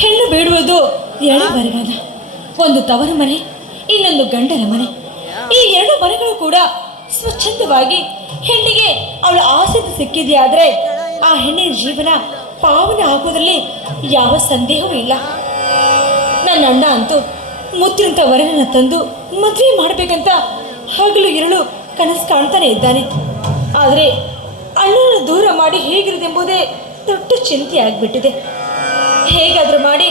ಹೆಣ್ಣು ಬೇಡುವುದು ಎರಡು ಬರಗಾಲ ಒಂದು ತವರ ಮನೆ ಇನ್ನೊಂದು ಗಂಡನ ಮನೆ. ಈ ಎರಡು ಮನೆಗಳು ಕೂಡ ಸ್ವಚ್ಛಂದವಾಗಿ ಹೆಣ್ಣಿಗೆ ಅವಳ ಆಸೆ ಸಿಕ್ಕಿದೆಯಾದ್ರೆ ಆ ಹೆಣ್ಣಿನ ಜೀವನ ಪಾವನ ಆಗೋದ್ರಲ್ಲಿ ಯಾವ ಸಂದೇಹವೂ ಇಲ್ಲ. ನನ್ನ ಅಣ್ಣ ಅಂತೂ ಮುತ್ತಿನಂತ ವರನನ್ನು ತಂದು ಮದುವೆ ಮಾಡಬೇಕಂತ ಹಗಲು ಇರಳು ಕನಸು ಕಾಣ್ತಾನೆ ಇದ್ದಾನೆ. ಆದರೆ ಅಣ್ಣನ ದೂರ ಮಾಡಿ ಹೇಗಿರುವುದೆಂಬುದೇ ದೊಡ್ಡ ಚಿಂತೆ ಆಗಿಬಿಟ್ಟಿದೆ. ಹೇಗಾದರೂ ಮಾಡಿ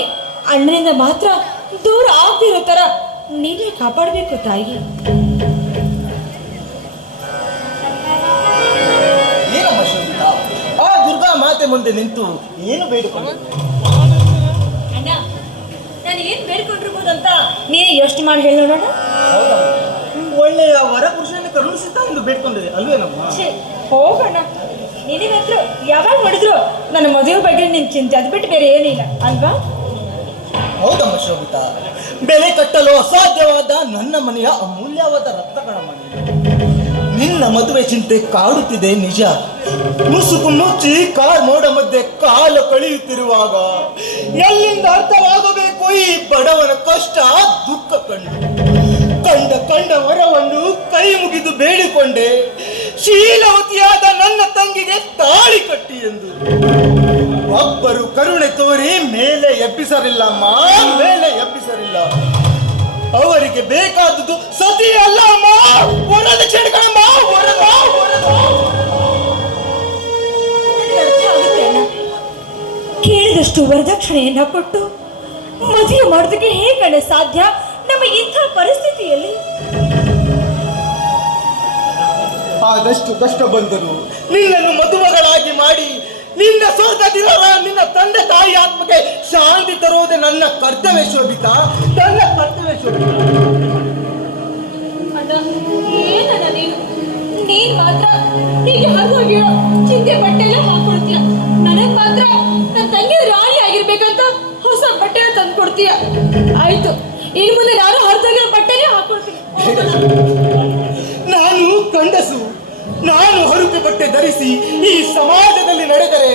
ಅಣ್ಣನಿಂದ ಮಾತ್ರ ದೂರ ಆಗ್ತಿರೋ ಥರ ನೀನೇ ಕಾಪಾಡಬೇಕು ತಾಯಿ. ಏನಮ್ಮ ಆ ದುರ್ಗಾ ಮಾತೆ ಮುಂದೆ ನಿಂತು ಏನು ಬೇಡಿಕೊಂಡು? ಅಣ್ಣ ನಾನು ಏನು ಬೇಡ್ಕೊಂಡಿರ್ಬೋದು ಅಂತ ನೀನೇ ಯೋಚನೆ ಮಾಡಿ ಹೇಳಿ ನೋಡೋಣ. ಒಳ್ಳೆಯ ವರ ಪುರುಷನ ಕರುಣಿಸುತ್ತಾ ಎಂದು ಬೇಡ್ಕೊಂಡಿದೆ ಅಲ್ವೇನಮ್ಮ? ಹೋಗೋಣ ನಿನಗೆ ಹತ್ರ ಯಾವಾಗ ಮಾಡಿದ್ರು ನನ್ನ ಮದುವೆ ಬಗ್ಗೆ ನಿನ್ ಚಿಂತೆ. ಅದು ಬಿಟ್ಟು ಬೇರೆ ಏನಿಲ್ಲ ಅಲ್ವಾ? ಹೌದಮ್ಮ ಶೋಭಿತ. ಬೆಲೆ ಕಟ್ಟಲು ಅಸಾಧ್ಯವಾದ ನನ್ನ ಮನೆಯ ಅಮೂಲ್ಯವಾದ ರಕ್ತಗಳ ಮನೆ. ನಿನ್ನ ಮದುವೆ ಚಿಂತೆ ಕಾಡುತ್ತಿದೆ ನಿಜ. ಮುಸುಕು ಮುಚ್ಚಿ ಕಾರ್ ಮೋಡ ಮಧ್ಯೆ ಕಾಲು ಕಳೆಯುತ್ತಿರುವಾಗ ಎಲ್ಲಿಂದ ಅರ್ಥವಾಗಬೇಕು ಈ ಬಡವನ ಕಷ್ಟ, ದುಃಖ ಕಂಡು. ಕಂಡ ಕಂಡ ವರವನ್ನು ಕೈ ಮುಗಿದು ಬೇಡಿಕೊಂಡೆ. ಶೀಲವತಿಯಾದ ತಂಗಿಗೆ ತಾಳಿ ಕಟ್ಟಿ ಎಂದು. ಒಬ್ಬರು ಕರುಣೆ ತೋರಿ ಮೇಲೆ ಎಬ್ಬಿಸಲಿಲ್ಲಮ್ಮ ಮೇಲೆ ಎಬ್ಬಿಸರಿಲ್ಲ. ಅವರಿಗೆ ಬೇಕಾದದ್ದು ಸತಿ ಅಲ್ಲ ಅಮ್ಮ ಕೇಳಿದಷ್ಟು ವರದಕ್ಷಿಣೆಯನ್ನ ಕೊಟ್ಟು ಮದುವೆ ಮಾಡೋದಕ್ಕೆ ಹೇಗಣ್ಣ ಸಾಧ್ಯ? ನಮ್ಮ ಇಂಥ ಪರಿಸ್ಥಿತಿಯಲ್ಲಿ ಆದಷ್ಟು ಕಷ್ಟ ಬಂದರು ನಿನ್ನನ್ನು ಮದುಮಗಳಾಗಿ ಮಾಡಿ ನಿನ್ನ ಸ್ವರ್ಗದಿರರ ನಿನ್ನ ತಂದೆ ತಾಯಿ ಆತ್ಮಕ್ಕೆ ಶಾಂತಿ ತರುವುದೇ ನನ್ನ ಕರ್ತವ್ಯ ಶೋಭಿತ. ನನ್ನ ಕರ್ತವ್ಯ ಶೋಭಿತ. ಅಣ್ಣ ಏನಣ್ಣ ನೀನು? ನೀನ್ ಮಾತ್ರ ಹೀಗೆ ಹರಿದೋಗಿರೋ ಚಿಂತೆ ಬಟ್ಟೆ ಎಲ್ಲ ಹಾಕೊಡ್ತೀಯ ನನಗ್ ಮಾತ್ರ ನನ್ನ ತಂಗಿ ರಾಣಿ ಆಗಿರ್ಬೇಕಂತ ಹೊಸ ಬಟ್ಟೆನ ತಂದು ಕೊಡ್ತೀಯ ಆಯ್ತು ಇನ್ನು ಮುಂದೆ ನಾನು ಹರಿದೋಗಿರೋ ಬಟ್ಟೆನೇ ಹಾಕೊಡ್ತೀನಿ ಗಂಡಸು, ನಾನು ಹರುಪು ಬಟ್ಟೆ ಧರಿಸಿ ಈ ಸಮಾಜದಲ್ಲಿ ನಡೆದರೆ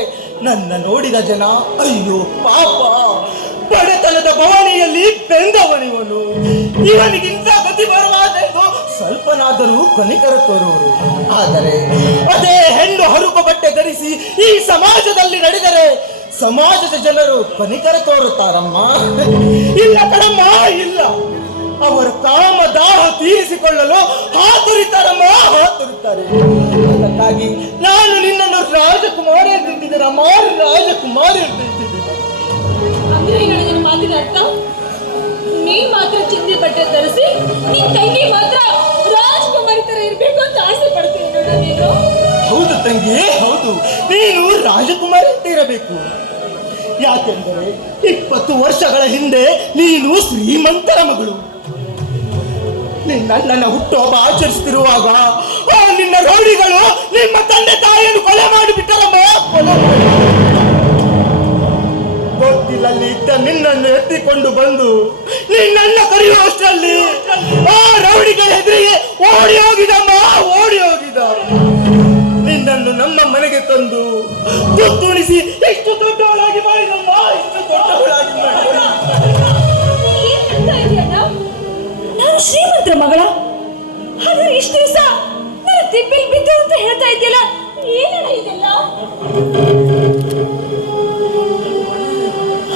ನನ್ನ ನೋಡಿದ ಜನ, ಅಯ್ಯೋ ಪಾಪ. ಬಡತನದ ಭವನಿಯಲ್ಲಿ ಬೆಂದವನಿವನು. ಇವನಿಗಿಂತ ಗತಿ ಬರುವಾದೆಂದು ಸ್ವಲ್ಪನಾದರೂ ಕನಿಕರ ತೋರುವರು ಆದರೆ ಅದೇ ಹೆಣ್ಣು ಹರುಪ ಬಟ್ಟೆ ಧರಿಸಿ ಈ ಸಮಾಜದಲ್ಲಿ ನಡೆದರೆ ಸಮಾಜದ ಜನರು ಕನಿಕರ ತೋರುತ್ತಾರಮ್ಮ. ಇಲ್ಲ ಕಣಮ್ಮ, ಇಲ್ಲ. ಅವರ ಕಾಮ ದಾಹ ತೀರಿಸಿಕೊಳ್ಳಲು ಹಾತುರಿತಾರಮ್ಮ ಹಾತುರಿತಾರೆ ಅದಕ್ಕಾಗಿ ನಾನು ನಿನ್ನನ್ನು ರಾಜಕುಮಾರಿ ಅಂತ ತಿಂತಿದ್ದೇನಮ್ಮ ರಾಜಕುಮಾರಿ ಅಂತ ನನ್ನ ಮಾತಿನ ಅರ್ಥ? ನೀ ಮಾತ್ರ ಚಿಂದಿ ಬಟ್ಟೆ ಧರಿಸಿ ನಿನ್ ತಂಗಿ ಮಾತ್ರ ರಾಜಕುಮಾರಿ ತರ ಇರ್ಬೇಕು ಅಂತ ಆಸೆ ಪಡ್ತೀನಿ ನೀನು. ಹೌದು ತಂಗಿ ಹೌದು. ನೀನು ರಾಜಕುಮಾರಿ ಅಂತ ಇರಬೇಕು. ಯಾಕೆಂದರೆ ಇಪ್ಪತ್ತು ವರ್ಷಗಳ ಹಿಂದೆ ನೀನು ಶ್ರೀಮಂತರ ಮಗಳು. ನಿನ್ನ ಅಣ್ಣನ ಹುಟ್ಟುಹಬ್ಬ ಆಚರಿಸುತ್ತಿರುವಾಗ ನಿನ್ನ ರೌಡಿಗಳು ನಿಮ್ಮ ತಂದೆ ತಾಯಿಯನ್ನು ಕೊಲೆ ಮಾಡಿಬಿಟ್ಟರಮ್ಮ. ಕೊಲೆ ಗೊತ್ತಿಲ್ಲ ಗೊತ್ತಿಲ್ಲಲ್ಲಿ ಇದ್ದ ನಿನ್ನನ್ನು ಎತ್ತಿಕೊಂಡು ಬಂದು ನಿನ್ನನ್ನ ಕರೆಯುವಷ್ಟರಲ್ಲಿ ಆ ರೌಡಿಗಳ ಎದುರಿಗೆ ಓಡಿ ಹೋಗಿದಮ್ಮ ಓಡಿ ಹೋಗಿದ ನಿನ್ನನ್ನು ನಮ್ಮ ಮನೆಗೆ ತಂದು ತುತ್ತುಣಿಸಿ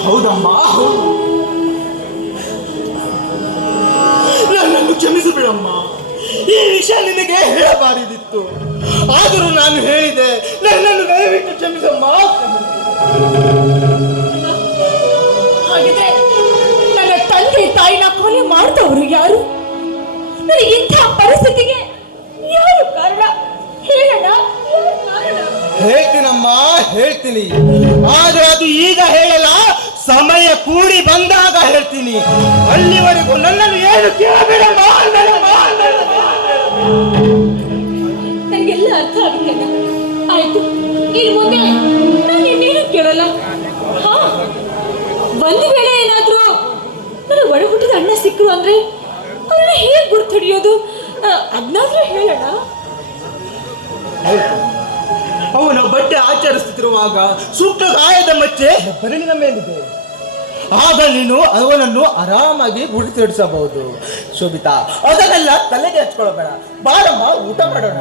ಹೌದಮ್ಮ. ನನ್ನನ್ನು ಕ್ಷಮಿಸಿ ಬಿಡಮ್ಮ. ಈ ವಿಷಯ ನಿನಗೆ ಹೇಳಬಾರದಿತ್ತು. ಆದರೂ ನಾನು ಹೇಳಿದೆ, ನನ್ನನ್ನು ದಯವಿಟ್ಟು ಕ್ಷಮಿಸಮ್ಮ. ಹಾಗಿದ್ರೆ ನನ್ನ ತಂದೆ ತಾಯಿನ ಕೊಲೆ ಮಾಡಿದವರು ಯಾರು? ನನಗೆ ಇಂಥ ಪರಿಸ್ಥಿತಿಗೆ ಯಾರು ಕಾರಣ ಹೇಳಣ್ಣ ಯಾರು ಕಾರಣ ಹೇಳ್ತೀನಮ್ಮ ಹೇಳ್ತೀನಿ. ಆದ್ರೆ ಅದು ಈಗ ಹೇಳಲ್ಲ ಸಮಯ ಕೂಡಿ ಬಂದಾಗ ಹೇಳ್ತೀನಿ. ಅಲ್ಲಿವರೆಗೂ ನನ್ನನ್ನು ಏನು ಕೇಳಬೇಡ. ನನಗೆಲ್ಲ ಅರ್ಥ ಆಗುತ್ತೆ. ಆಯ್ತು ಇನ್ನು ಮುಂದೆ ನಾನು ಇನ್ನೇನು ಕೇಳಲ್ಲ? ಹಾ ಒಂದು ವೇಳೆ ಏನಾದ್ರೂ ನನ್ನ ಒಳ ಹುಟ್ಟಿದ ಅಣ್ಣ ಸಿಕ್ಕರು ಅಂದ್ರೆ ಅವ್ರನ್ನ ಹೇಗೆ ಗುರ್ತು ಹಿಡಿಯೋದು? ಅದನ್ನಾದ್ರೂ ಹೇಳೋಣ ಆಚರಿಸುತ್ತಿರುವಾಗ ಸೂಕ್ತ ಗಾಯದ ಮಚ್ಚೆ ಪರಿಣಿತ ಮೇಲಿದೆ. ಆಗ ನೀನು ಅವನನ್ನು ಆರಾಮಾಗಿ ಗುಡಿ ತೀರಿಸಬಹುದು ಶೋಭಿತಾ ಅದನ್ನೆಲ್ಲ ತಲೆಗೆ ಹಚ್ಕೊಳ್ಬೇಡ. ಬಾಳಮ್ಮ ಊಟ ಮಾಡೋಣ.